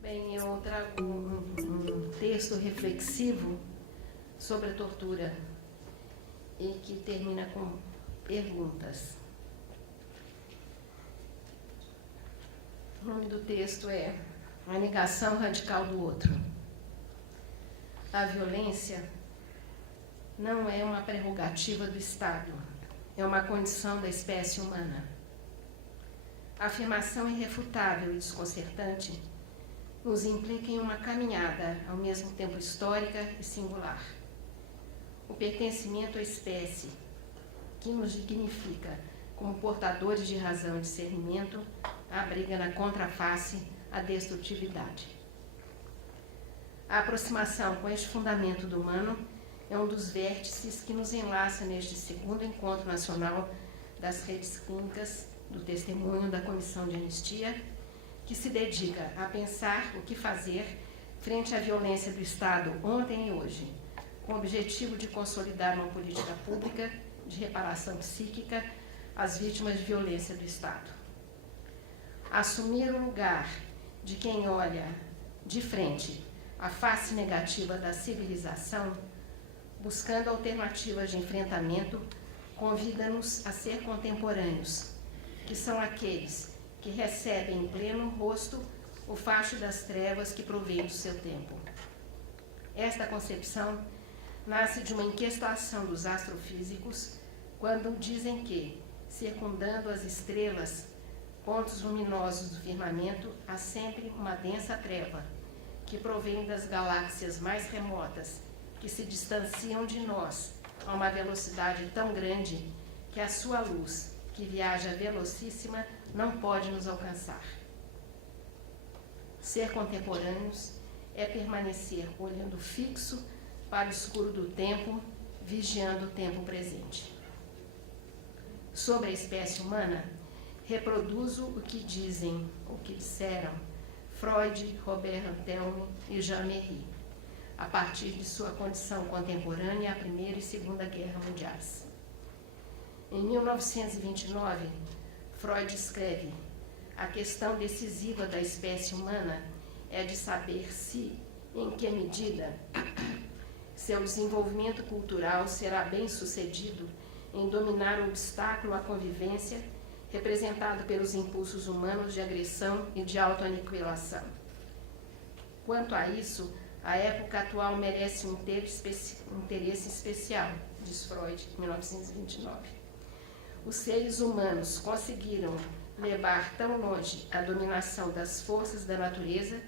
Bem, eu trago um texto reflexivo sobre a tortura e que termina com perguntas. O nome do texto é A Negação Radical do Outro. A violência não é uma prerrogativa do Estado, é uma condição da espécie humana. A afirmação irrefutável e desconcertante nos implica em uma caminhada, ao mesmo tempo histórica e singular. O pertencimento à espécie, que nos dignifica como portadores de razão e discernimento, abriga na contraface a destrutividade. A aproximação com este fundamento do humano é um dos vértices que nos enlaça neste segundo encontro nacional das redes clínicas do testemunho da Comissão de Anistia, que se dedica a pensar o que fazer frente à violência do Estado ontem e hoje, com o objetivo de consolidar uma política pública de reparação psíquica às vítimas de violência do Estado. Assumir o lugar de quem olha de frente a face negativa da civilização, buscando alternativas de enfrentamento, convida-nos a ser contemporâneos, que são aqueles que recebem em pleno rosto o facho das trevas que provém do seu tempo. Esta concepção nasce de uma inquietação dos astrofísicos quando dizem que, circundando as estrelas, pontos luminosos do firmamento, há sempre uma densa treva que provém das galáxias mais remotas, que se distanciam de nós a uma velocidade tão grande que a sua luz, que viaja velocíssima, não pode nos alcançar. Ser contemporâneos é permanecer olhando fixo para o escuro do tempo, vigiando o tempo presente. Sobre a espécie humana, reproduzo o que disseram Freud, Robert Antelme e Jean Merry, a partir de sua condição contemporânea à Primeira e Segunda Guerra Mundiais. Em 1929, Freud escreve: a questão decisiva da espécie humana é de saber se, em que medida, seu desenvolvimento cultural será bem-sucedido em dominar o obstáculo à convivência representado pelos impulsos humanos de agressão e de autoaniquilação. Quanto a isso, a época atual merece um interesse especial, diz Freud, em 1929. Os seres humanos conseguiram levar tão longe a dominação das forças da natureza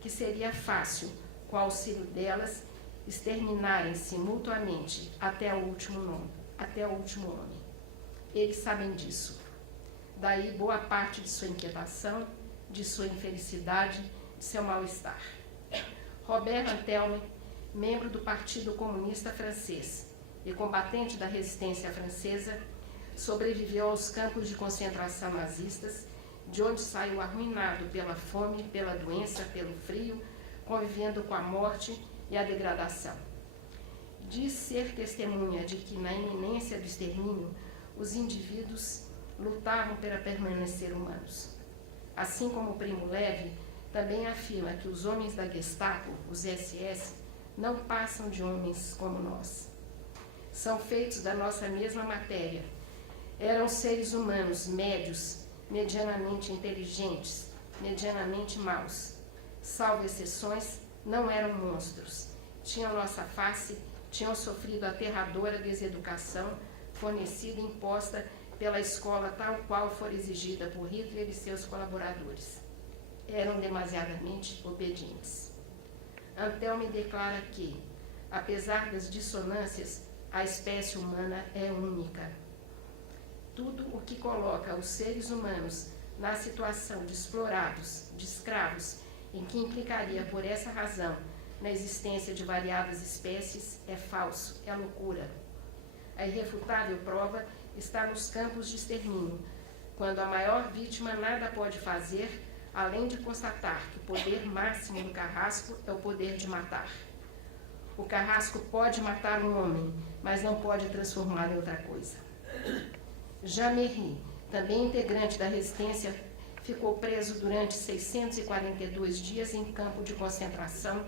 que seria fácil, com o auxílio delas, exterminarem-se mutuamente até o último homem. Eles sabem disso. Daí boa parte de sua inquietação, de sua infelicidade, de seu mal-estar. Robert Antelme, membro do Partido Comunista Francês e combatente da resistência francesa, sobreviveu aos campos de concentração nazistas, de onde saiu arruinado pela fome, pela doença, pelo frio, convivendo com a morte e a degradação. Diz ser testemunha de que, na iminência do extermínio, os indivíduos lutavam para permanecer humanos. Assim como Primo Levi, também afirma que os homens da Gestapo, os SS, não passam de homens como nós. São feitos da nossa mesma matéria. Eram seres humanos médios, medianamente inteligentes, medianamente maus. Salvo exceções, não eram monstros. Tinham nossa face, tinham sofrido a aterradora deseducação fornecida e imposta pela escola tal qual for exigida por Hitler e seus colaboradores. Eram demasiadamente obedientes. Antelme declara que, apesar das dissonâncias, a espécie humana é única. Tudo o que coloca os seres humanos na situação de explorados, de escravos, em que implicaria, por essa razão, na existência de variadas espécies, é falso, é loucura. A irrefutável prova está nos campos de extermínio, quando a maior vítima nada pode fazer além de constatar que o poder máximo do carrasco é o poder de matar. O carrasco pode matar um homem, mas não pode transformá-lo em outra coisa. Jean Merry, também integrante da resistência, ficou preso durante 642 dias em campo de concentração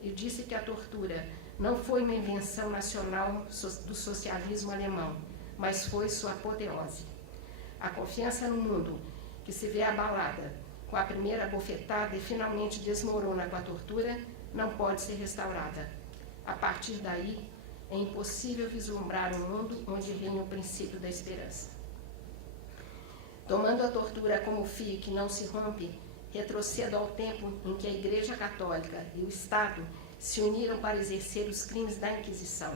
e disse que a tortura não foi uma invenção nacional do socialismo alemão, mas foi sua apoteose. A confiança no mundo, que se vê abalada com a primeira bofetada e finalmente desmorona com a tortura, não pode ser restaurada. A partir daí, é impossível vislumbrar um mundo onde reina o princípio da esperança. Tomando a tortura como fio que não se rompe, retrocedo ao tempo em que a Igreja Católica e o Estado se uniram para exercer os crimes da Inquisição.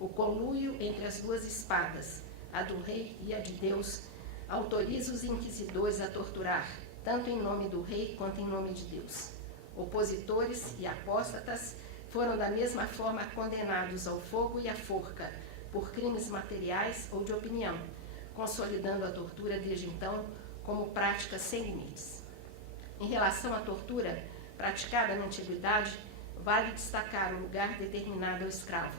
O conluio entre as duas espadas, a do rei e a de Deus, autoriza os inquisidores a torturar, tanto em nome do rei quanto em nome de Deus. Opositores e apóstatas foram da mesma forma condenados ao fogo e à forca, por crimes materiais ou de opinião, consolidando a tortura desde então como prática sem limites. Em relação à tortura praticada na antiguidade, vale destacar o lugar determinado ao escravo.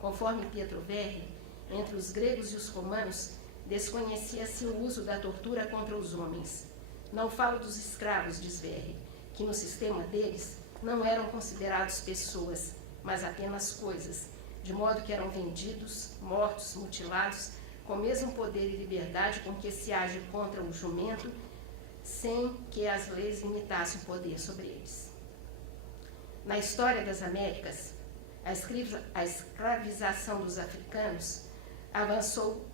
Conforme Pietro Verri, entre os gregos e os romanos, desconhecia-se o uso da tortura contra os homens. Não falo dos escravos, diz Verri, que no sistema deles não eram considerados pessoas, mas apenas coisas, de modo que eram vendidos, mortos, mutilados, com o mesmo poder e liberdade com que se age contra o jumento, sem que as leis limitassem o poder sobre eles. Na história das Américas, a escravização dos africanos avançou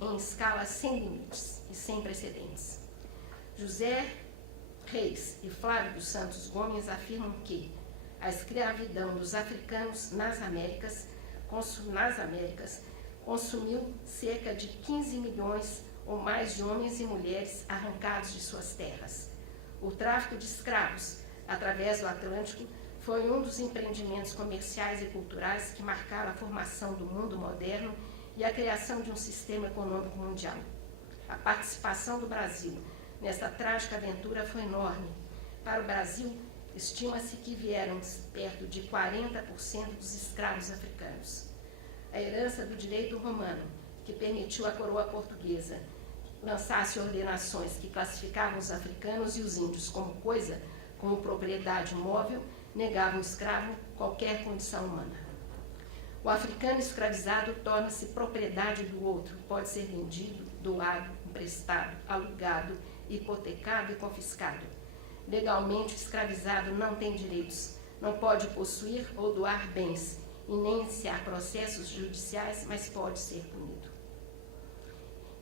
em escala sem limites e sem precedentes. José Reis e Flávio dos Santos Gomes afirmam que a escravidão dos africanos nas Américas consumiu cerca de 15 milhões ou mais de homens e mulheres arrancados de suas terras. O tráfico de escravos através do Atlântico foi um dos empreendimentos comerciais e culturais que marcaram a formação do mundo moderno e a criação de um sistema econômico mundial. A participação do Brasil nesta trágica aventura foi enorme. Para o Brasil, estima-se que vieram perto de 40% dos escravos africanos. A herança do direito romano, que permitiu à coroa portuguesa lançasse ordenações que classificavam os africanos e os índios como coisa, como propriedade móvel, negava ao escravo qualquer condição humana. O africano escravizado torna-se propriedade do outro, pode ser vendido, doado, emprestado, alugado, hipotecado e confiscado. Legalmente, o escravizado não tem direitos, não pode possuir ou doar bens e nem iniciar processos judiciais, mas pode ser punido.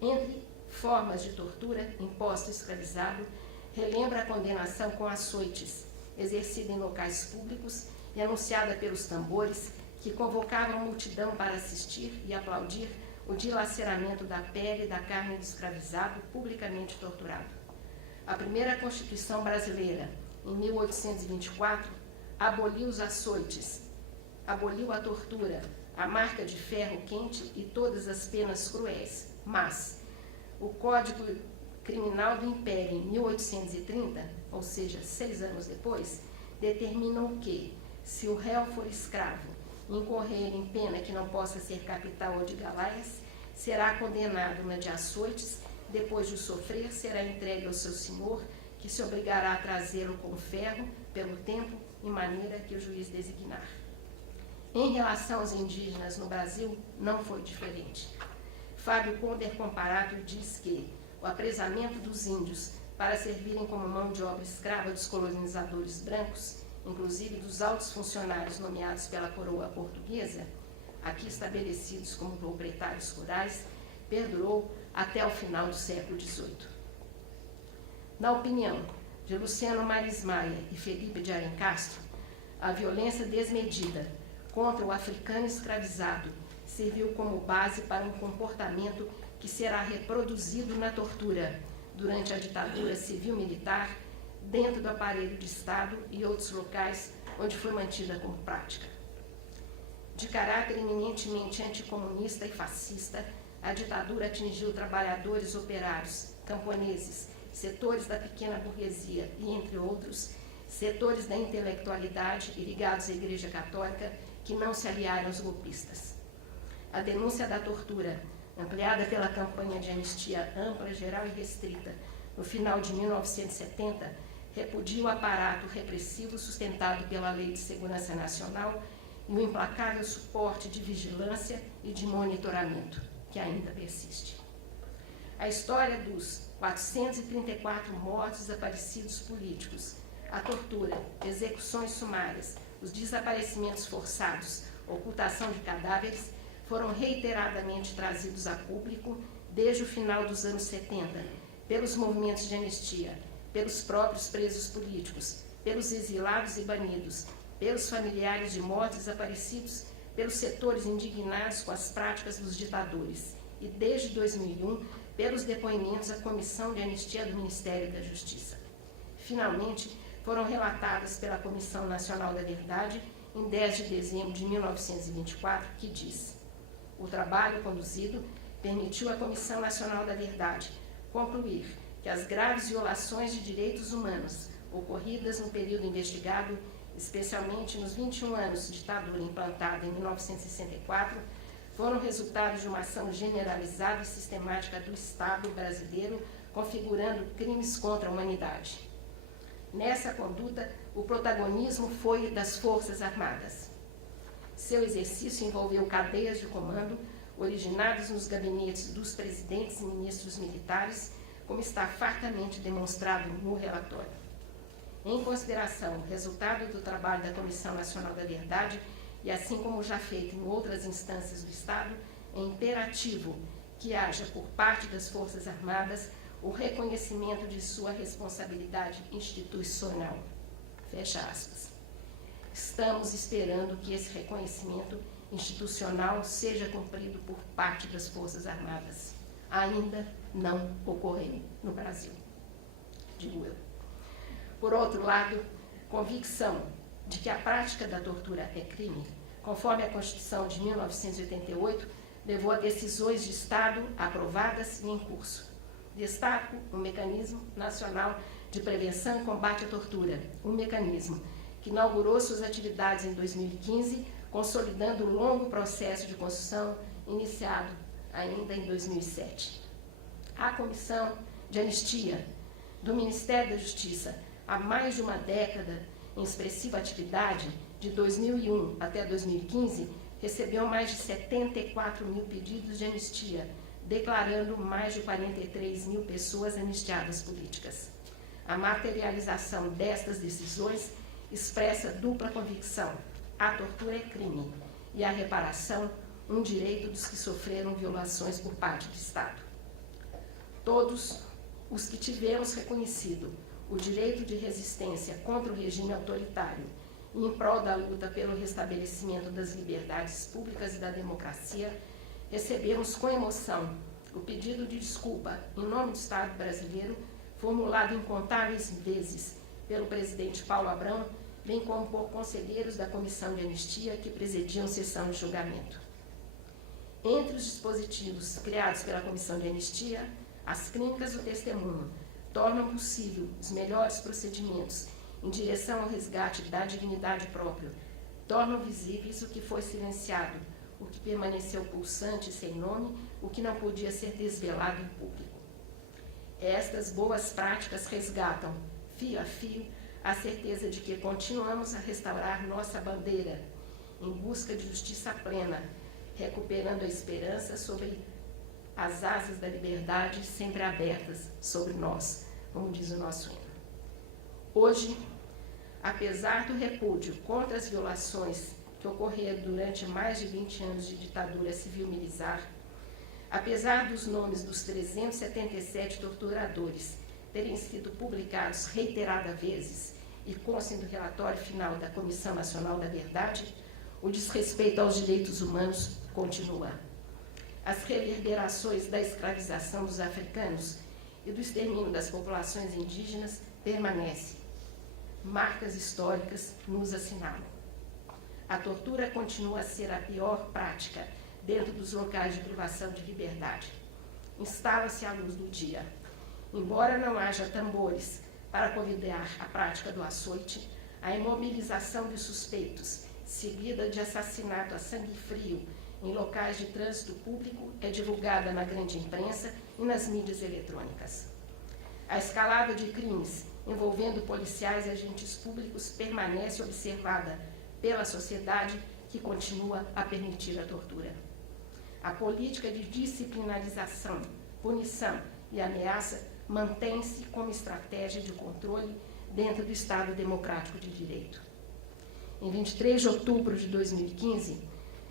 Entre formas de tortura imposta ao escravizado, relembra a condenação com açoites, exercida em locais públicos e anunciada pelos tambores, que convocavam a multidão para assistir e aplaudir o dilaceramento da pele e da carne do escravizado publicamente torturado. A primeira Constituição brasileira, em 1824, aboliu os açoites, aboliu a tortura, a marca de ferro quente e todas as penas cruéis, mas o Código Criminal do Império, em 1830, ou seja, 6 anos depois, determinou que, se o réu for escravo e incorrer em pena que não possa ser capital ou de galaias, será condenado na de açoites, depois de o sofrer, será entregue ao seu senhor, que se obrigará a trazê-lo com ferro, pelo tempo e maneira que o juiz designar. Em relação aos indígenas no Brasil, não foi diferente. Fábio Conder Comparato diz que o apresamento dos índios para servirem como mão de obra escrava dos colonizadores brancos, inclusive dos altos funcionários nomeados pela coroa portuguesa, aqui estabelecidos como proprietários rurais, perdurou até o final do século XVIII. Na opinião de Luciano Maris Maia e Felipe de Alencastro, a violência desmedida contra o africano escravizado serviu como base para um comportamento que será reproduzido na tortura durante a ditadura civil-militar, dentro do aparelho de Estado e outros locais onde foi mantida como prática. De caráter eminentemente anticomunista e fascista, a ditadura atingiu trabalhadores operários, camponeses, setores da pequena burguesia e, entre outros, setores da intelectualidade e ligados à Igreja Católica que não se aliaram aos golpistas. A denúncia da tortura, ampliada pela campanha de anistia ampla, geral e restrita, no final de 1970, repudia o aparato repressivo sustentado pela Lei de Segurança Nacional e o implacável suporte de vigilância e de monitoramento, que ainda persiste. A história dos 434 mortos desaparecidos políticos, a tortura, execuções sumárias, os desaparecimentos forçados, ocultação de cadáveres, foram reiteradamente trazidos a público desde o final dos anos 70, pelos movimentos de anistia, pelos próprios presos políticos, pelos exilados e banidos, pelos familiares de mortos desaparecidos, pelos setores indignados com as práticas dos ditadores e, desde 2001, pelos depoimentos à Comissão de Anistia do Ministério da Justiça. Finalmente, foram relatadas pela Comissão Nacional da Verdade em 10 de dezembro de 1924, que diz: o trabalho conduzido permitiu à Comissão Nacional da Verdade concluir que as graves violações de direitos humanos ocorridas no período investigado, especialmente nos 21 anos de ditadura implantada em 1964, foram resultado de uma ação generalizada e sistemática do Estado brasileiro, configurando crimes contra a humanidade. Nessa conduta, o protagonismo foi das Forças Armadas. Seu exercício envolveu cadeias de comando, originadas nos gabinetes dos presidentes e ministros militares, como está fartamente demonstrado no relatório. Em consideração o resultado do trabalho da Comissão Nacional da Verdade, e assim como já feito em outras instâncias do Estado, é imperativo que haja, por parte das Forças Armadas, o reconhecimento de sua responsabilidade institucional. Fecha aspas. Estamos esperando que esse reconhecimento institucional seja cumprido por parte das Forças Armadas. Ainda não ocorreu no Brasil, digo eu. Por outro lado, convicção de que a prática da tortura é crime, conforme a Constituição de 1988, levou a decisões de Estado aprovadas e em curso. Destaco o Mecanismo Nacional de Prevenção e Combate à Tortura, um mecanismo que inaugurou suas atividades em 2015, consolidando o longo processo de construção iniciado ainda em 2007. A Comissão de Anistia do Ministério da Justiça, há mais de uma década em expressiva atividade, de 2001 até 2015, recebeu mais de 74 mil pedidos de anistia, declarando mais de 43 mil pessoas anistiadas políticas. A materialização destas decisões expressa dupla convicção: a tortura é crime e a reparação um direito dos que sofreram violações por parte do Estado. Todos os que tivemos reconhecido o direito de resistência contra o regime autoritário e em prol da luta pelo restabelecimento das liberdades públicas e da democracia, recebemos com emoção o pedido de desculpa em nome do Estado brasileiro, formulado incontáveis vezes pelo presidente Paulo Abrão, bem como por conselheiros da Comissão de Anistia que presidiam sessão de julgamento. Entre os dispositivos criados pela Comissão de Anistia, as clínicas do testemunho tornam possível os melhores procedimentos em direção ao resgate da dignidade própria, tornam visíveis o que foi silenciado, o que permaneceu pulsante e sem nome, o que não podia ser desvelado em público. Estas boas práticas resgatam, fio a fio, a certeza de que continuamos a restaurar nossa bandeira, em busca de justiça plena, recuperando a esperança sobre as asas da liberdade sempre abertas sobre nós, como diz o nosso hino. Hoje, apesar do repúdio contra as violações que ocorreram durante mais de 20 anos de ditadura civil-militar, apesar dos nomes dos 377 torturadores terem sido publicados reiteradas vezes e constem do relatório final da Comissão Nacional da Verdade, o desrespeito aos direitos humanos continua. As reverberações da escravização dos africanos e do extermínio das populações indígenas permanecem. Marcas históricas nos assinalam. A tortura continua a ser a pior prática dentro dos locais de privação de liberdade. Instala-se à luz do dia. Embora não haja tambores para convidar a prática do açoite, a imobilização de suspeitos, seguida de assassinato a sangue frio em locais de trânsito público, é divulgada na grande imprensa e nas mídias eletrônicas. A escalada de crimes envolvendo policiais e agentes públicos permanece observada pela sociedade, que continua a permitir a tortura. A política de disciplinarização, punição e ameaça mantém-se como estratégia de controle dentro do Estado Democrático de Direito. Em 23 de outubro de 2015,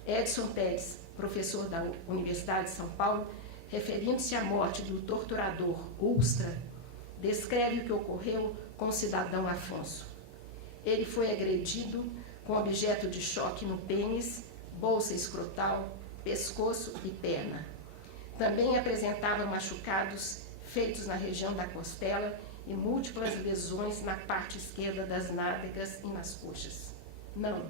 Edson Teles, professor da Universidade de São Paulo, referindo-se à morte do torturador Ustra, descreve o que ocorreu com o cidadão Afonso. Ele foi agredido com objeto de choque no pênis, bolsa escrotal, pescoço e perna. Também apresentava machucados feitos na região da costela e múltiplas lesões na parte esquerda das nádegas e nas coxas. Não,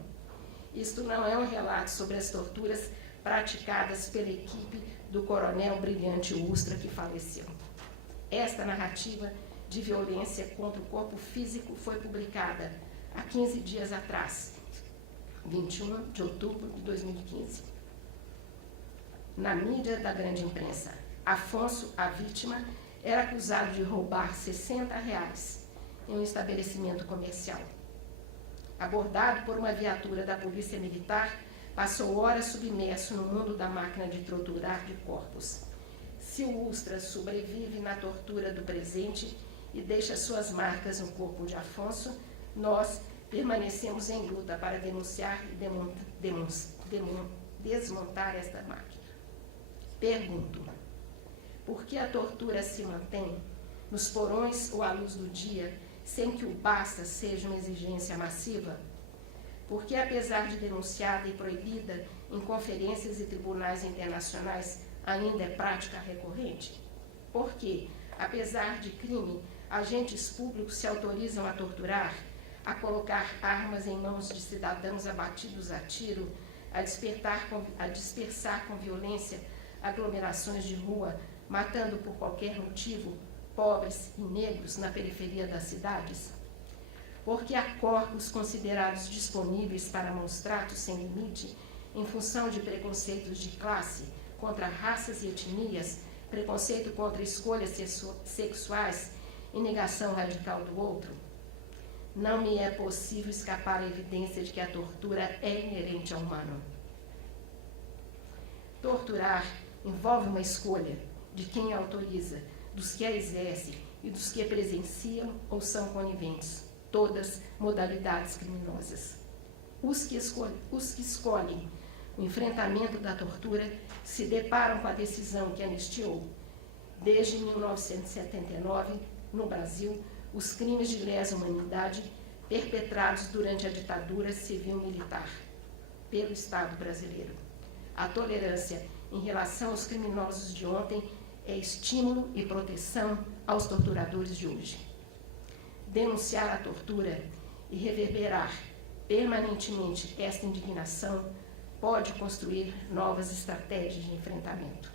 isto não é um relato sobre as torturas praticadas pela equipe do coronel Brilhante Ustra, que faleceu. Esta narrativa de violência contra o corpo físico foi publicada há 15 dias atrás, 21 de outubro de 2015. Na mídia da grande imprensa, Afonso, a vítima, era acusado de roubar R$60 em um estabelecimento comercial. Abordado por uma viatura da Polícia Militar, passou horas submerso no mundo da máquina de torturar de corpos. Se o Ustra sobrevive na tortura do presente e deixa suas marcas no corpo de Afonso, nós permanecemos em luta para denunciar e desmontar esta máquina. Pergunto, por que a tortura se mantém nos porões ou à luz do dia, sem que o basta seja uma exigência massiva? Porque, apesar de denunciada e proibida em conferências e tribunais internacionais, ainda é prática recorrente? Porque, apesar de crime, agentes públicos se autorizam a torturar, a colocar armas em mãos de cidadãos abatidos a tiro, a dispersar com violência aglomerações de rua, matando por qualquer motivo pobres e negros na periferia das cidades? Porque há corpos considerados disponíveis para maus tratos sem limite, em função de preconceitos de classe, contra raças e etnias, preconceito contra escolhas sexuais e negação radical do outro? Não me é possível escapar à evidência de que a tortura é inerente ao humano. Torturar envolve uma escolha de quem a autoriza, dos que a exercem e dos que presenciam ou são coniventes, todas modalidades criminosas. Os que escolhem o enfrentamento da tortura se deparam com a decisão que anistiou, desde 1979, no Brasil, os crimes de lesa humanidade perpetrados durante a ditadura civil-militar pelo Estado brasileiro. A tolerância em relação aos criminosos de ontem é estímulo e proteção aos torturadores de hoje. Denunciar a tortura e reverberar permanentemente esta indignação pode construir novas estratégias de enfrentamento.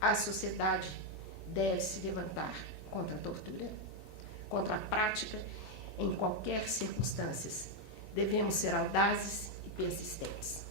A sociedade deve se levantar contra a tortura, contra a prática em qualquer circunstância. Devemos ser audazes e persistentes.